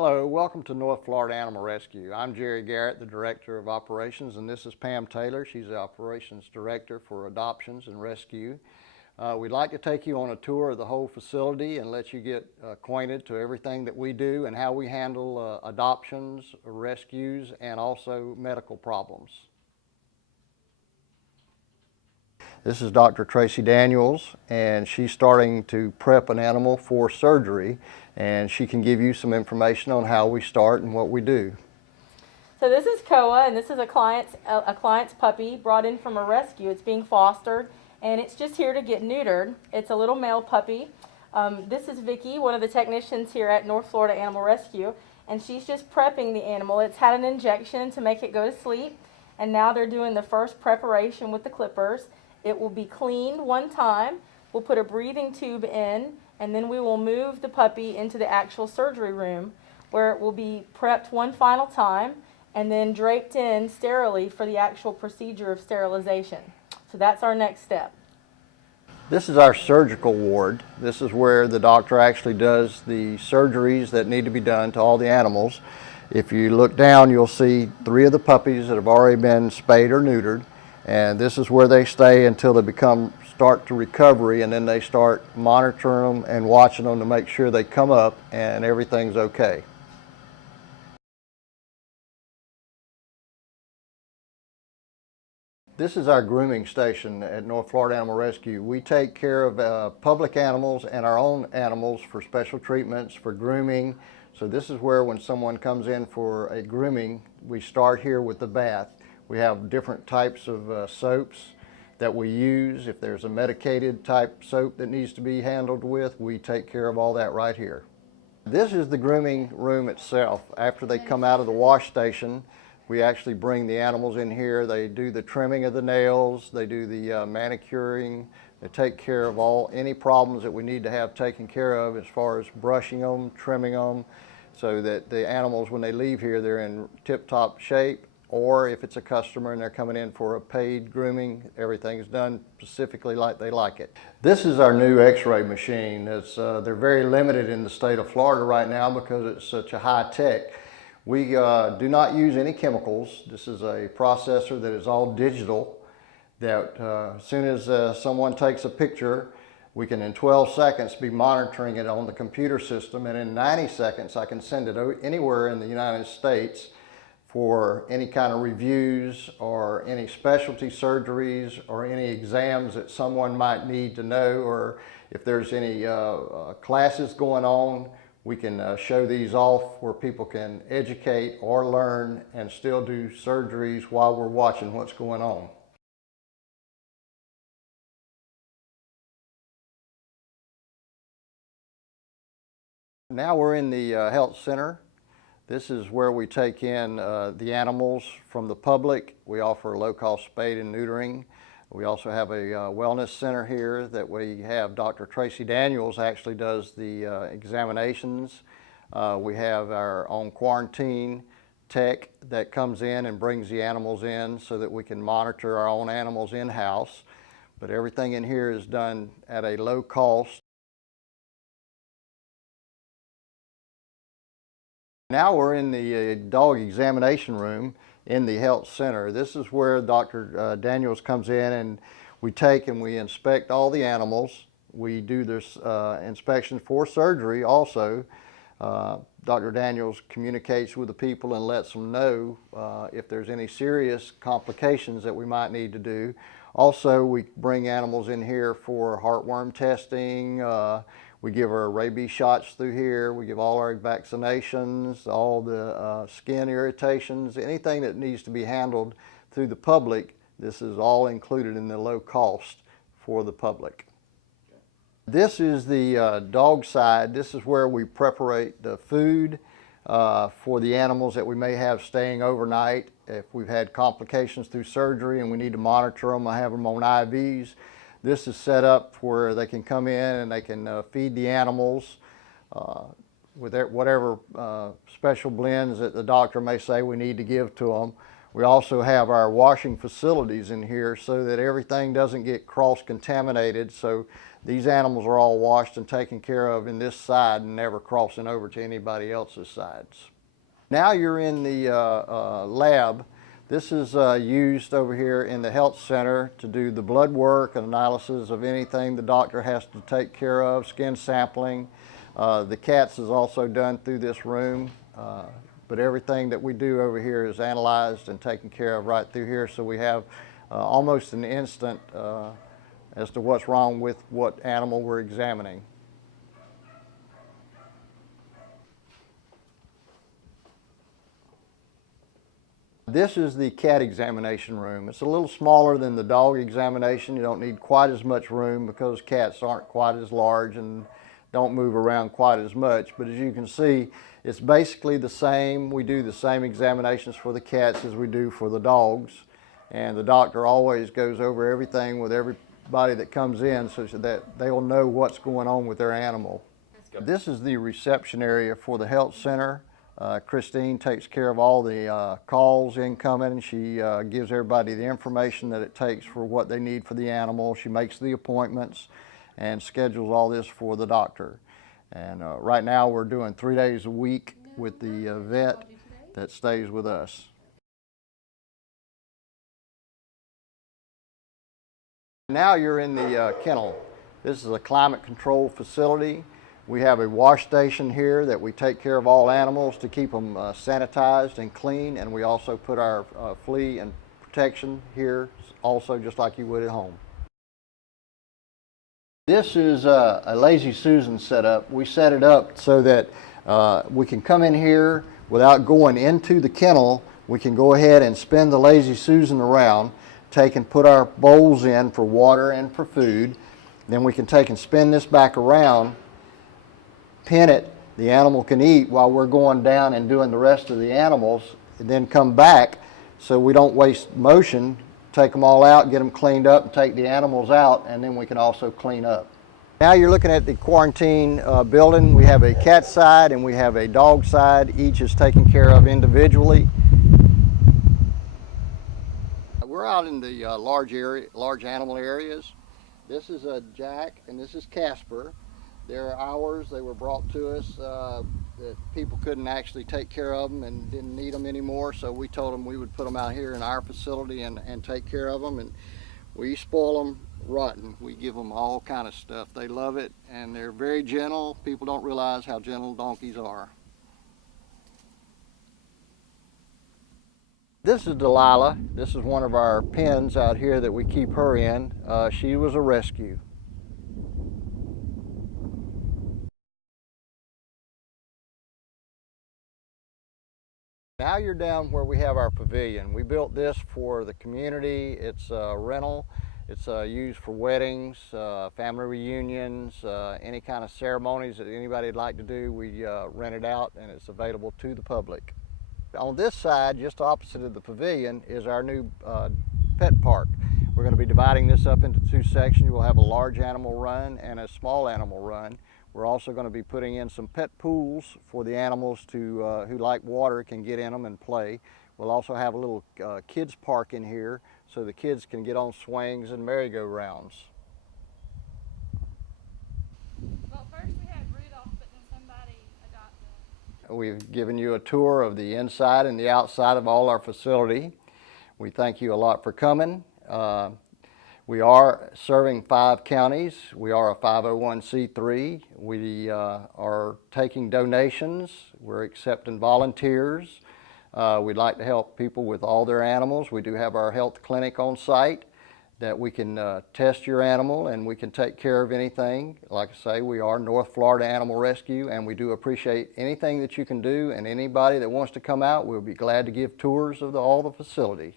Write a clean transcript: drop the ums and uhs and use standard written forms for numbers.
Hello, welcome to North Florida Animal Rescue. I'm Jerry Garrett, the Director of Operations, and this is Pam Taylor. She's the Operations Director for Adoptions and Rescue. We'd like to take you on a tour of the whole facility and let you get acquainted to everything that we do and how we handle adoptions, rescues, and also medical problems. This is Dr. Tracy Daniels, and she's starting to prep an animal for surgery, and she can give you some information on how we start and what we do. So this is Koa, and this is a client's puppy brought in from a rescue. It's being fostered, and it's just here to get neutered. It's a little male puppy. This is Vicky, one of the technicians here at North Florida Animal Rescue, and she's just prepping the animal. It's had an injection to make it go to sleep, and now they're doing the first preparation with the clippers. It will be cleaned one time. We'll put a breathing tube in, and then we will move the puppy into the actual surgery room where it will be prepped one final time and then draped in sterilely for the actual procedure of sterilization. So that's our next step. This is our surgical ward. This is where the doctor actually does the surgeries that need to be done to all the animals. If you look down, you'll see 3 of the puppies that have already been spayed or neutered. And this is where they stay until they start to recovery, and then they start monitoring them and watching them to make sure they come up and everything's okay. This is our grooming station at North Florida Animal Rescue. We take care of public animals and our own animals for special treatments, for grooming. So this is where when someone comes in for a grooming, we start here with the bath. We have different types of soaps that we use. If there's a medicated type soap that needs to be handled with, we take care of all that right here. This is the grooming room itself. After they come out of the wash station, we actually bring the animals in here. They do the trimming of the nails, they do the manicuring, they take care of any problems that we need to have taken care of as far as brushing them, trimming them, so that the animals, when they leave here, they're in tip-top shape. Or if it's a customer and they're coming in for a paid grooming, everything's done specifically like they like it. This is our new x-ray machine. They're very limited in the state of Florida right now because it's such a high tech. We do not use any chemicals. This is a processor that is all digital, that as soon as someone takes a picture, we can in 12 seconds be monitoring it on the computer system, and in 90 seconds I can send it anywhere in the United States for any kind of reviews or any specialty surgeries or any exams that someone might need to know, or if there's any classes going on, we can show these off where people can educate or learn and still do surgeries while we're watching what's going on. Now we're in the health center. This is where we take in the animals from the public. We offer low-cost spade and neutering. We also have a wellness center here that we have Dr. Tracy Daniels actually does the examinations. We have our own quarantine tech that comes in and brings the animals in so that we can monitor our own animals in-house. But everything in here is done at a low cost. Now we're in the dog examination room in the health center. This is where Dr. Daniels comes in, and we take and we inspect all the animals. We do this inspection for surgery also. Dr. Daniels communicates with the people and lets them know if there's any serious complications that we might need to do. Also, we bring animals in here for heartworm testing. We give our rabies shots through here. We give all our vaccinations, all the skin irritations, anything that needs to be handled through the public. This is all included in the low cost for the public. This is the dog side. This is where we preparate the food for the animals that we may have staying overnight. If we've had complications through surgery and we need to monitor them, I have them on IVs. This is set up where they can come in and they can feed the animals with whatever special blends that the doctor may say we need to give to them. We also have our washing facilities in here so that everything doesn't get cross-contaminated. So these animals are all washed and taken care of in this side and never crossing over to anybody else's sides. Now you're in the lab. This is used over here in the health center to do the blood work and analysis of anything the doctor has to take care of, skin sampling. The cats is also done through this room, but everything that we do over here is analyzed and taken care of right through here, so we have almost an instant as to what's wrong with what animal we're examining. This is the cat examination room. It's a little smaller than the dog examination. You don't need quite as much room because cats aren't quite as large and don't move around quite as much. But as you can see, it's basically the same. We do the same examinations for the cats as we do for the dogs. And the doctor always goes over everything with everybody that comes in so that they will know what's going on with their animal. This is the reception area for the health center. Christine takes care of all the calls incoming. She gives everybody the information that it takes for what they need for the animal. She makes the appointments and schedules all this for the doctor. And right now we're doing 3 days a week with the vet that stays with us. Now you're in the kennel. This is a climate control facility. We have a wash station here that we take care of all animals to keep them sanitized and clean, and we also put our flea and protection here also just like you would at home. This is a Lazy Susan setup. We set it up so that we can come in here without going into the kennel. We can go ahead and spin the Lazy Susan around, take and put our bowls in for water and for food. Then we can take and spin this back around, pin it, the animal can eat while we're going down and doing the rest of the animals, and then come back so we don't waste motion, take them all out, get them cleaned up, and take the animals out, and then we can also clean up. Now you're looking at the quarantine building. We have a cat side and we have a dog side. Each is taken care of individually. We're out in the large animal areas. This is Jack and this is Casper. They're ours. They were brought to us that people couldn't actually take care of them and didn't need them anymore, so we told them we would put them out here in our facility and take care of them, and we spoil them rotten. We give them all kind of stuff. They love it, and they're very gentle. People don't realize how gentle donkeys are. This is Delilah. This is one of our pens out here that we keep her in. She was a rescue. Now you're down where we have our pavilion. We built this for the community. It's a rental. It's used for weddings, family reunions, any kind of ceremonies that anybody'd like to do. We rent it out and it's available to the public. On this side, just opposite of the pavilion, is our new pet park. We're going to be dividing this up into 2 sections. We'll have a large animal run and a small animal run. We're also going to be putting in some pet pools for the animals to, who like water can get in them and play. We'll also have a little kids park in here so the kids can get on swings and merry-go-rounds. Well, first we had Rudolph, but then somebody adopted him. We've given you a tour of the inside and the outside of all our facility. We thank you a lot for coming. We are serving 5 counties. We are a 501c3. We are taking donations. We're accepting volunteers. We'd like to help people with all their animals. We do have our health clinic on site that we can test your animal and we can take care of anything. Like I say, we are North Florida Animal Rescue, and we do appreciate anything that you can do, and anybody that wants to come out, we'll be glad to give tours of all the facility.